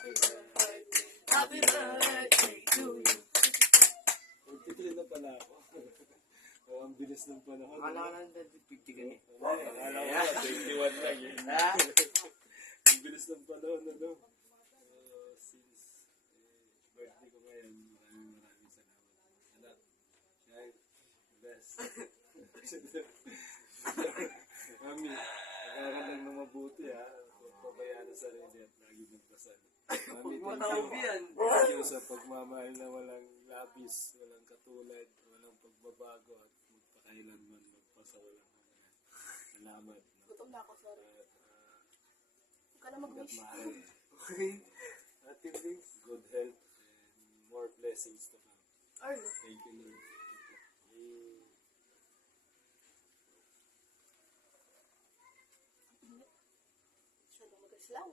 Happy birthday. Happy birthday to you. 23 na pala ako. Oh, ang bilis ng panahon. Akala ko lang 50 ka eh. Ay, akala ko ba, 21 lang eh. Ha? Ang bilis ng panahon, ano? Uh, since eh, birthday ko ngayon, maraming maraming salamat. Anak, siya best. Mami, nagkaroon lang ng mabuti ha. Huwag pabayaan ang sarili at lagi magdasal. You. yan. You sa pagmamahal na walang labis, walang katulad, walang pagbabago at magpakailanman magpasawalang hanggan. Salamat. Gutom na ako, sorry. At uh, Huwag ka na mag-wish. Okay. Things, good health and more blessings to come. Arlo. Thank you, Lord. Eh, Siya na mag-islam.